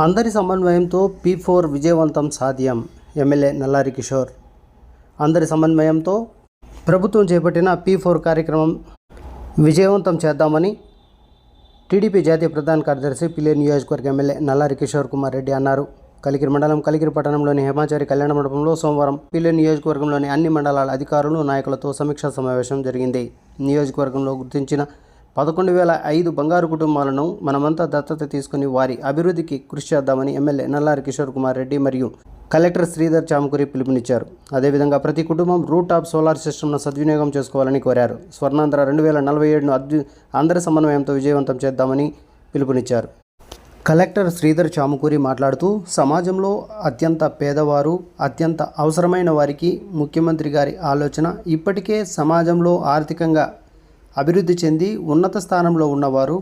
అందరి సమన్వయంతో P four విజయవంతం సాధ్యం ఎమ్మెల్యే నల్లారి కిషోర్. అందరి సమన్వయంతో ప్రభుత్వం చేపట్టిన పీ ఫోర్ కార్యక్రమం విజయవంతం చేద్దామని టీడీపీ జాతీయ ప్రధాన కార్యదర్శి పిల్లే నియోజకవర్గ ఎమ్మెల్యే నల్లారి కిషోర్ కుమార్ రెడ్డి అన్నారు. కలికిరి మండలం కలికిరి పట్టణంలోని హేమాచారి కళ్యాణ మండపంలో సోమవారం పిల్లే నియోజకవర్గంలోని అన్ని మండలాల అధికారులు నాయకులతో సమీక్షా సమావేశం జరిగింది. నియోజకవర్గంలో గుర్తించిన పదకొండు వేల ఐదు బంగారు కుటుంబాలను మనమంతా దత్తత తీసుకుని వారి అభివృద్ధికి కృషి చేద్దామని ఎమ్మెల్యే నల్లారి కిషోర్ కుమార్ రెడ్డి మరియు కలెక్టర్ శ్రీధర్ చామకురి పిలుపునిచ్చారు. అదేవిధంగా ప్రతి కుటుంబం రూట్ టాప్ సోలార్ సిస్టమ్ను సద్వినియోగం చేసుకోవాలని కోరారు. స్వర్ణాంధ్ర రెండు వేల నలభై ఏడును అద్వి అందరి సమన్వయంతో విజయవంతం చేద్దామని పిలుపునిచ్చారు. కలెక్టర్ శ్రీధర్ చాముకూరి మాట్లాడుతూ సమాజంలో అత్యంత పేదవారు అత్యంత అవసరమైన వారికి ముఖ్యమంత్రి గారి ఆలోచన ఇప్పటికే సమాజంలో ఆర్థికంగా అభివృద్ధి చెంది ఉన్నత స్థానంలో ఉన్నవారు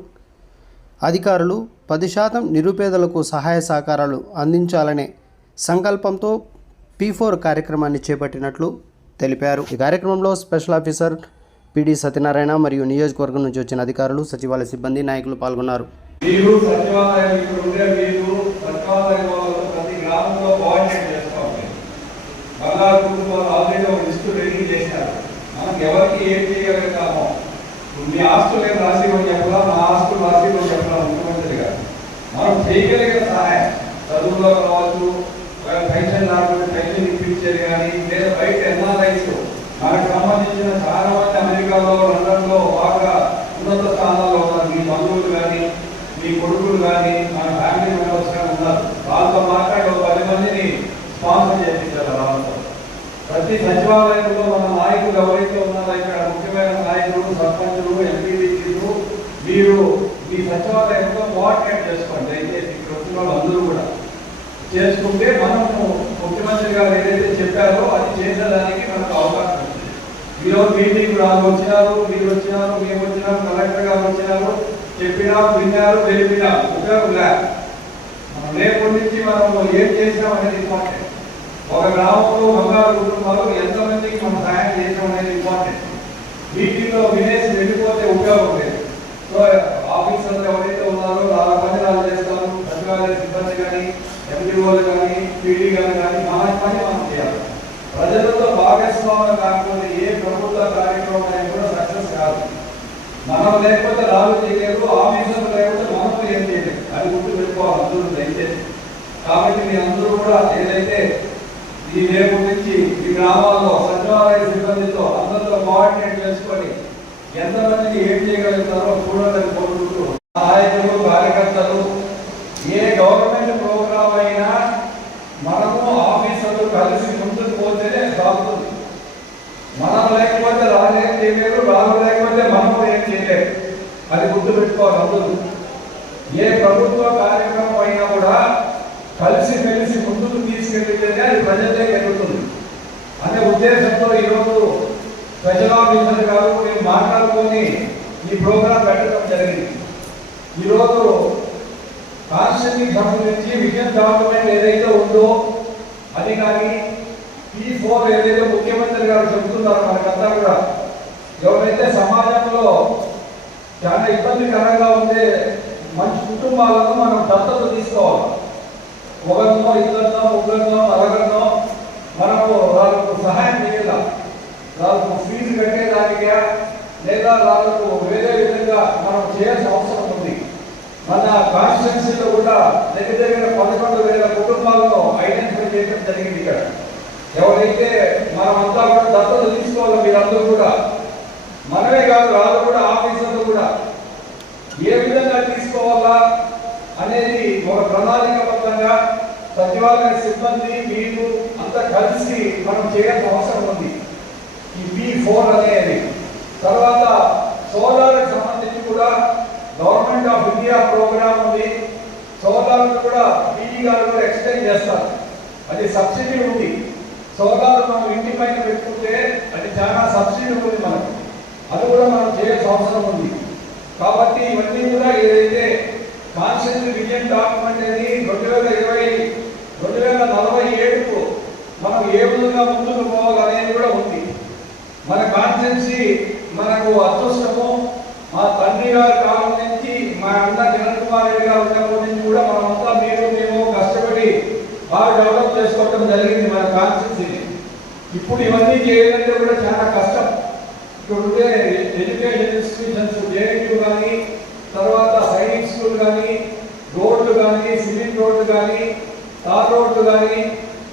అధికారులు పది శాతం నిరుపేదలకు సహాయ సహకారాలు అందించాలనే సంకల్పంతో పీ ఫోర్ కార్యక్రమాన్ని చేపట్టినట్లు తెలిపారు. ఈ కార్యక్రమంలో స్పెషల్ ఆఫీసర్ పిడి సత్యనారాయణ మరియు నియోజకవర్గం నుంచి వచ్చిన అధికారులు సచివాలయ సిబ్బంది నాయకులు పాల్గొన్నారు. ఎవరికి ఏం చేయగలుగుతామో మీ ఆస్తులు నేను రాసి ఇవ్వని చెప్పలా మా ఆస్తులు రాసి ఇవ్వని చెప్పలా ముఖ్యమంత్రి గారు. మనం చేయగలిగిన సహాయం. చదువులో కావచ్చు పెన్షన్ రాకుండా పెన్షన్ ఇప్పించేది కానీ లేదా బయట ఎన్ఆర్ఐస్ మనకు సంబంధించిన చాలా మంది అమెరికాలో లండన్లో బాగా ఉన్నత స్థానాల్లో ఉన్నారు. మీ బంధువులు కానీ మీ కొడుకులు కానీ మన ఫ్యామిలీ మెంబర్స్ కానీ ఉన్నారు. వాళ్ళతో మాట్లాడి పది మందిని స్పాన్సర్ చేయించారు వాళ్ళతో ప్రతి సచివాలయంలో మనం నాయకులు ఎవరైతే ఉన్నారో ఇక్కడ ముఖ్యమైన నాయకులు సర్పంచులు ఎంపీడీసీలు మీరు మీ సచివాలయంలో కోఆర్డినేట్ చేసుకోండి. అయితే ఇక్కడ వచ్చిన వాళ్ళందరూ కూడా చేసుకుంటే మనము ముఖ్యమంత్రి గారు ఏదైతే చెప్పారో అది చేసేదానికి మనకు అవకాశం ఉంది. ఈరోజు మీటింగ్ వాళ్ళు వచ్చినారు మీరు వచ్చినారు మేము వచ్చినాము కలెక్టర్ గారు వచ్చినారు చెప్పినా విన్నారు తెలిపినా ఉపయోగం లే మనం రేపటి నుంచి మనం ఏం చేసినాం అనేది ఇంపార్టెంట్ ఒక గ్రామంలో బంగారు కుటుంబాలు ఎంతమందికి మనం సహాయం చేసాం అనేది ఇంపార్టెంట్ వీటిలో వినేసి వెళ్ళిపోతే ఉపయోగం లేదు. సో ఆఫీసర్లు ఎవరైతే ఉన్నారో వాళ్ళ పని వాళ్ళు చేస్తారు సచివాలయ సిబ్బంది కానీ ఎంపీఓలు కానీ పీడీ గారు కానీ మన పని మనం చేయాలి. ప్రజలతో భాగస్వామ్యం కాకపోతే ఏ ప్రభుత్వ కార్యక్రమం కూడా సక్సెస్ కాదు. మనం లేకపోతే రాజు చేయలేదు ఆఫీసర్లు లేకపోతే మనం ఏం చేయలేదు అది గుర్తు పెట్టుకోవాలి అందరూ దయచేసి. కాబట్టి మీ అందరూ కూడా ఏదైతే ఈ రేపు నుంచి ఈ గ్రామాల్లో సచివాలయ సిబ్బందితో అందరితో కోఆర్డినేట్ చేసుకొని ఎంతమందిని ఏం చేయగలుగుతారో చూడాలని కోరుకుంటూ నాయకులు కార్యకర్తలు ఏ గవర్నమెంట్ ప్రోగ్రామ్ అయినా మనము ఆఫీసర్లు కలిసి ముందుకు పోతేనే సాగుతుంది. మనం లేకపోతే రాలేం చేయలేరు రాను లేకపోతే మనం ఏం చేయలేరు అది గుర్తుపెట్టుకోవాలి ఏ ప్రభుత్వ కార్యక్రమం అయినా కూడా కలిసి మెలిసి ముందుకు తీసుకెళ్తేనే అది ప్రజలే ఎదుగుతుంది అనే ఉద్దేశంతో ఈరోజు ప్రజలాఫీసర్ గారు మేము మాట్లాడుకొని ఈ ప్రోగ్రాం పెట్టడం జరిగింది. ఈరోజు కాన్స్టిట్యూన్సీకి సంబంధించి విజన్ డాక్యుమెంట్ ఏదైతే ఉందో అది కానీ ఈ ఫోర్ ఏదైతే ముఖ్యమంత్రి గారు చెబుతున్నారో మనకంతా కూడా ఎవరైతే సమాజంలో చాలా ఇబ్బందికరంగా ఉండే మంచి కుటుంబాలను మనం దత్తత తీసుకోవాలి. ఒకరినో ఇద్దరినో ముగ్గురినో నలుగురినో మనకు వాళ్ళకు సహాయం చేయాలి వాళ్ళకు ఫీజు కట్టేదానికే లేదా వాళ్ళకు వేరే విధంగా మనం చేయాల్సిన అవసరం ఉంది. మన కాన్స్టిట్యున్సీలో కూడా దగ్గర దగ్గర పదకొండు వేల కుటుంబాలను ఐడెంటిఫై చేయడం జరిగింది ఇక్కడ. ఎవరైతే మనమంతా కూడా దత్తత తీసుకోవాలి మీరందరూ కూడా మనమే కాదు వాళ్ళు కూడా ఆఫీసర్లు కూడా ఏ విధంగా తీసుకోవాలా అనేది ఒక ప్రణాళికబద్ధంగా సచివాలయ సిబ్బంది మీరు అంతా కలిసి మనం చేయాల్సిన అవసరం ఉంది. ఈ బి ఫోర్ అనేది. తర్వాత సోలార్కి సంబంధించి కూడా గవర్నమెంట్ ఆఫ్ ఇండియా ప్రోగ్రామ్ ఉంది. సోలార్ కూడా పీఈ గారు కూడా ఎక్స్టెండ్ చేస్తారు. అది సబ్సిడీ ఉంది. సోలార్ మనం ఇంటి పైన పెట్టుకుంటే అది చాలా సబ్సిడీ ఉంది మనకు. అది కూడా మనం చేయాల్సిన అవసరం ఉంది. కాబట్టి ఇవన్నీ కూడా ఏదైతే కాన్స్టిట్యూషన్ విజన్ డాక్యుమెంట్ అనేది రెండు వేల ఇరవై రెండు వేల నలభై ఏడుకు మనం ఏ విధంగా ముందుకు పోవాలనేది కూడా ఉంది. మన కాన్స్టిట్యున్సీ మనకు అదృష్టము. మా తండ్రి గారి కాలం నుంచి మా అన్న జగన్ కుమార్ రెడ్డి గారు ఉన్నప్పటి నుంచి కూడా మనమంతా మీరు మేము కష్టపడి బాగా డెవలప్ చేసుకోవడం జరిగింది మన కాన్స్టిట్యూన్సీని. ఇప్పుడు ఇవన్నీ చేయాలంటే కూడా చాలా కష్టం. ఇక్కడ ఉండే ఎడ్యుకేషన్ ఇన్స్టిట్యూషన్స్ జేఎన్యూ కానీ తర్వాత సైనిక్ స్కూల్ కానీ రోడ్లు కానీ సిమెంట్ రోడ్లు కానీ తార్ రోడ్లు కానీ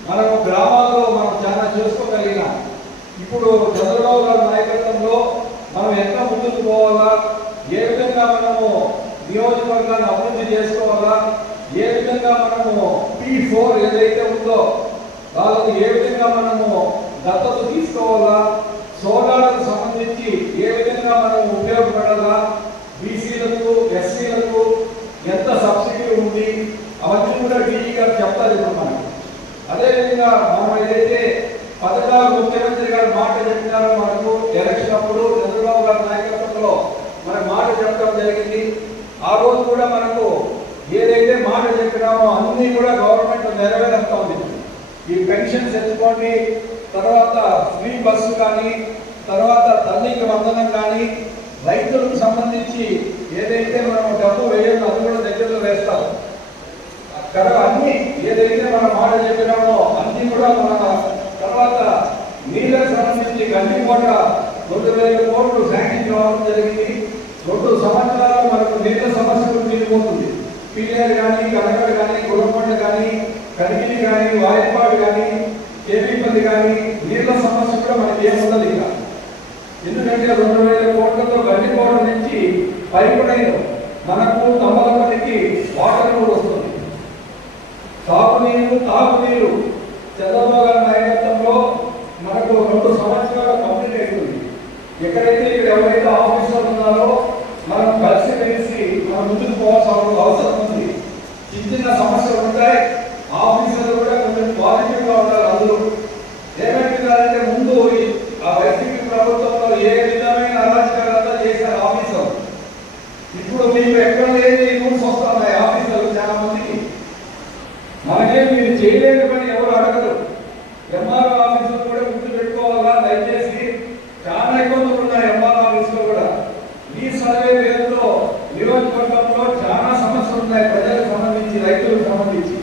మనము గ్రామాల్లో మనం చాలా చేసుకోగలిగినాం ఇప్పుడు చంద్రబాబు గారి నాయకత్వంలో మనం ఎంత ముందుకు పోవాలా ఏ విధంగా మనము నియోజకవర్గాన్ని అభివృద్ధి చేసుకోవాలా ఏ విధంగా మనము పి ఫోర్ ఏదైతే ఉందో వాళ్ళకి ఏ విధంగా మనము దత్తత తీసుకోవాలా సోలార్కు సంబంధించి ఏ విధంగా మనం ఉపయోగపడాలా బీసీలకు ఎస్సీలకు ఎంత సబ్సిడీ ఉంది అవన్నీ కూడా డీజీ గారు చెప్తారు ఇప్పుడు మనకి. అదేవిధంగా మనం ఏదైతే పథకాలు ముఖ్యమంత్రి గారు మాట చెప్పినారో మనకు ఎలక్షన్ అప్పుడు చంద్రబాబు గారి నాయకత్వంలో మన మాట చెప్పడం జరిగింది ఆ రోజు కూడా మనకు ఏదైతే మాట చెప్పినామో అన్ని కూడా గవర్నమెంట్ నెరవేరుస్తా ఉంది ఈ పెన్షన్స్ ఎత్తుకోండి తర్వాత ఫ్రీ బస్సు కానీ తర్వాత తల్లికి వందనం కానీ రైతులకు సంబంధించి ఏదైతే మనం డబ్బు వేయాలో అది కూడా దగ్గరలో వేస్తాం. అక్కడ అన్ని ఏదైతే మనం మాట చెప్పినామో అన్ని కూడా మన తర్వాత నీళ్ళకు సంబంధించి గండి కూడా రెండు వేల కోట్లు శాంక్షన్ కావడం జరిగింది. రెండు సంవత్సరాలు మనకు నీళ్ళ సమస్యలు తీరిపోతుంది. పిల్లలు కానీ కనకలు కానీ గురకొండ కానీ కడిగిలి కానీ వాయపాడు కానీ కేపీపల్లి కానీ నీళ్ళ సమస్య కూడా మనకి ఏముండదు ఇక ఎందుకంటే రెండు వేల కోట్లతో గడ్డిపోవడం నుంచి పైపు మనకు తమ్మలపల్లికి వాటర్ కూడా వస్తుంది. తాగునీరు తాగునీరు. చంద్రబాబు గారి నాయకత్వంలో మనకు రెండు సంవత్సరాలు కంప్లీట్ అవుతుంది. ఎక్కడైతే ఇక్కడ ఎవరైతే ఆఫీసర్లు ఉన్నారో మనం కలిసి కలిసి మనం ముందుకు పోవాల్సిన అవసరం ఉంది చిన్న చిన్న సమస్యలు ఉంటాయి ఆఫీసర్లు కూడా కొంచెం పాజిటివ్గా ఉండాలి అందరూ ఏమైపోయిందంటే ముందు ఈ- ఆ వైసీపీ ప్రభుత్వంలో ఏ విధమైన అరాచకాలంతా చేశారు ఆఫీసర్ ఇప్పుడు మీకు ఎక్కడ లేని రూల్స్ వస్తున్నాయి ఆఫీసర్లు చాలా మందికి మనకే మీరు చేయలేని పని ఎవరు అడగరు ఎంఆర్ఓ ఆఫీసులో కూడా గుర్తు పెట్టుకోవాలా దయచేసి చాలా ఇబ్బందులు ఉన్నాయి ఎంఆర్ఓ ఆఫీసులో కూడా ఈ సర్వే పేరుతో నియోజకవర్గంలో చాలా సమస్యలు ఉన్నాయి ప్రజలకు సంబంధించి రైతులకు సంబంధించి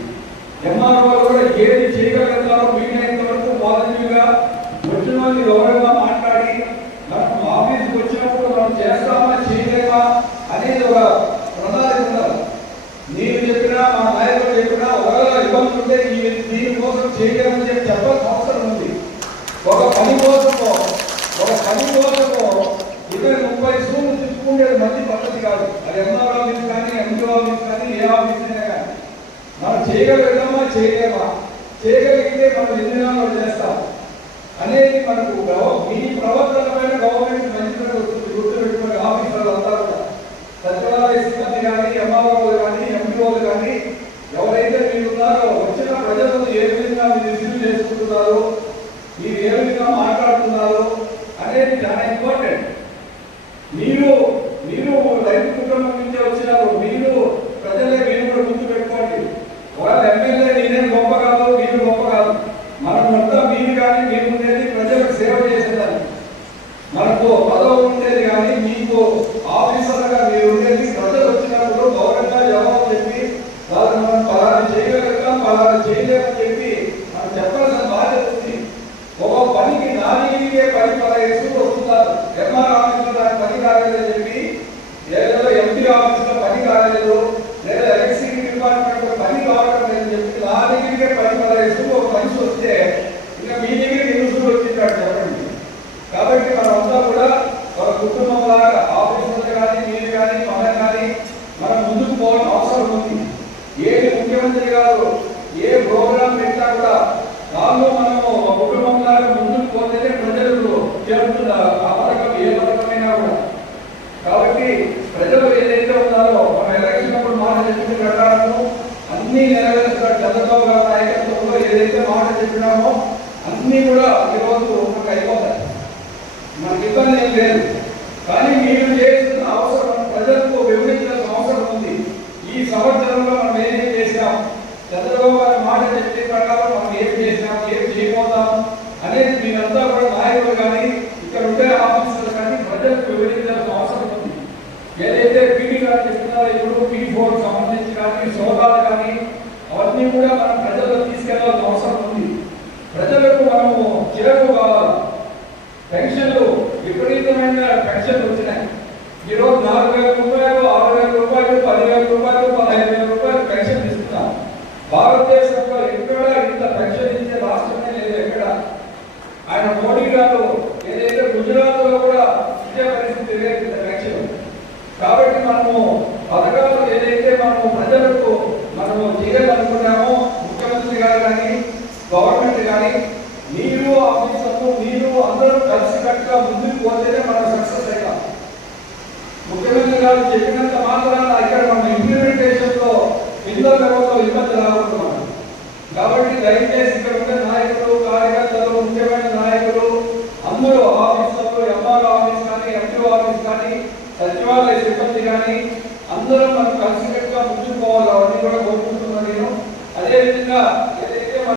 ఎంఆర్ఓ కూడా ఏది చేయగలుగుతారో వీలైనంత వరకు పాజిటివ్గా వచ్చిన గౌరవంగా మాట్లాడి మనం ఆఫీస్కి వచ్చినప్పుడు మనం చేస్తామా చేయలేమా అనేది ఒక ప్రణాళిక ఉండాలి. నేను చెప్పినా మా నాయకులు చెప్పినా ఒకవేళ ఇబ్బంది ఉంటే దీనికోసం చేయలేమని చెప్పి చెప్పాల్సిన అవసరం ఉంది. ఒక పని కోసమో ఒక పని కోసమో ఇరవై ముప్పై సూర్లు తిప్పుకునేది మంచి పద్ధతి కాదు. అది ఎంఆర్ ఆఫీస్ కానీ ఎంపీ ఆఫీస్ కానీ ఏ ఆఫీస్ అయినా కానీ. మనం చేయగలిగామా చేయలేమా? చేయగలిగితే మనం ఎన్ని చేస్తాం? అనేది మనకు మీ ప్రవర్తనమైన గవర్నమెంట్ మంచిగా వస్తుంది గుర్తుపెట్టుకునే ఆఫీసర్లు అంతా కూడా. సచివాలయ సిబ్బంది కానీ ఎంఆర్ఓలు కానీ ఎంపీఓలు కానీ ఎవరైతే మీరు ఉన్నారో వచ్చిన ప్రజలను ఏ విధంగా మీరు రిసీవ్ చేసుకుంటున్నారో మీరు ఏ విధంగా మాట్లాడుతున్నారో అనేది చాలా ఇంపార్టెంట్. మీరు రైతు కుటుంబం నుంచి వచ్చినారు మీరు ప్రజలే మీరు కూడా గుర్తు పెట్టుకోండి వాళ్ళ ఎమ్మెల్యే నేనేం గొప్ప కాదు మీరు గొప్ప కాదు మనం మొత్తం మీరు కానీ మీరు ఉండేది ప్రజలకు సేవ చేసేదాన్ని మనకు పదవి ఉండేది కానీ మీకు ఆఫీసర్గా మీరు ఉండేది ప్రజలు వచ్చినప్పుడు గౌరవంగా జవాబు చెప్పి వాళ్ళని మనం పలానా చేయగలుగుతాం పలానా చేయలేమని చెప్పి మనం చెప్పాల్సిన బాధ్యత ఉంది. ఒక పనికి నాలుగే పని పదహేసు వస్తున్నారు ఎంఆర్ ఆఫీసులో నాకు పని కాలేదని చెప్పి ఏదో ఎంపీ ఆఫీసులో పని కాలేదు లేదా ఎలక్ట్రిసిటీ డిపార్ట్మెంట్ పని కావడం లేదని చెప్పి నా దగ్గరికే పని పదహేసు ఒక మనిషి వస్తే ఇంకా మీ దగ్గరికి ఎన్ని వచ్చింటాడు చెప్పండి కాబట్టి మనమంతా కూడా ఒక కుటుంబం లాగా ఆఫీసులు కానీ మీరు కానీ మనం కానీ మనం ముందుకు పోవడం అవసరం ఉంది ఏది ముఖ్యమంత్రి గారు ఏ ప్రోగ్రాం పెట్టినా కూడా దానిలో మనము ఒక కుటుంబం ముందుకు పోతేనే ప్రజలకు చేరుతున్నారు ఆ పథకం ఏ పథకమైనా కూడా. కాబట్టి ప్రజలు ఏదైతే ఉన్నారో మన ఎలక్షన్ అప్పుడు మాట చెప్పిన ప్రకారము అన్ని నెరవేరుస్తారు చంద్రబాబు గారి నాయకత్వంలో ఏదైతే మాట చెప్పినామో అన్నీ కూడా ఈరోజు మనకు అయిపోతాయి. మనకి ఇబ్బంది ఏం లేదు కానీ మీరు చేసిన అవసరం ప్రజలకు వివరించాల్సిన అవసరం ఉంది ఈ సంవత్సరంలో మనం ఏమేం చేసాం చంద్రబాబు గారి మాట చెప్పిన ప్రకారం మనం ఏం చేసాం ఏం చేయబోతాం అనేది మీరంతా కూడా నాయకులు కానీ ఇక్కడ ఉండే ఆఫీసర్లు కానీ ప్రజలకు వివరించాల్సిన అవసరం ఉంది ఏదైతే పీడీ గారు చెప్తున్నారో ఇప్పుడు పీ ఫోర్ సంబంధించి కానీ సోదాలు కానీ అవన్నీ కూడా మనం ప్రజల్లో తీసుకెళ్ళాల్సిన అవసరం ఉంది. ప్రజలకు మనము చేరువ పెన్షన్లు విపరీతమైన పెన్షన్లు వచ్చినాయి. ఈరోజు నాలుగు వేల రూపాయలు ఆరు వేల రూపాయలు పదివేల రూపాయలు పదహైదు వేల రూపాయలు పెన్షన్ ఇస్తున్నాం భారతదేశంలో ఎక్కడ ఇంత పెన్షన్ ఇచ్చే రాష్ట్రమే లేదు ఎక్కడ? ఆయన మోడీ గారు ఏదైతే గుజరాత్లో కూడా ఇదే పరిస్థితి లేదు ఇంత పెన్షన్ కాబట్టి మనము పథకాలు ఏదైతే మనము ప్రజలకు మనము చేయాలనుకున్నామో ముఖ్యమంత్రి గారు కానీ గవర్నమెంట్ కానీ మీరు ఆఫీసర్లు మీరు అందరూ కలిసి కట్టుగా ముందుకు పోతేనే మనం సక్సెస్ అయ్యాం ముఖ్యమంత్రి గారు చెప్పినంత మాత్రాన ఇక్కడ మనం ఇంప్లిమెంటేషన్లో ఎన్నో వ్యవస్థలో ఇబ్బంది రాబోతున్నాం కాబట్టి దయచేసి ఇక్కడ ఉండే నాయకులు కార్యకర్తలు ముఖ్యమైన నాయకులు అందరూ ఆఫీసర్లు ఎంఆర్ ఆఫీస్ కానీ ఎంపీఓ ఆఫీస్ కానీ సచివాలయ సిబ్బంది కానీ అందరం మనం కలిసికట్టుగా ముందుకు పోవాలి. అవన్నీ కూడా కోరుకుంటున్నాను నేను. అదేవిధంగా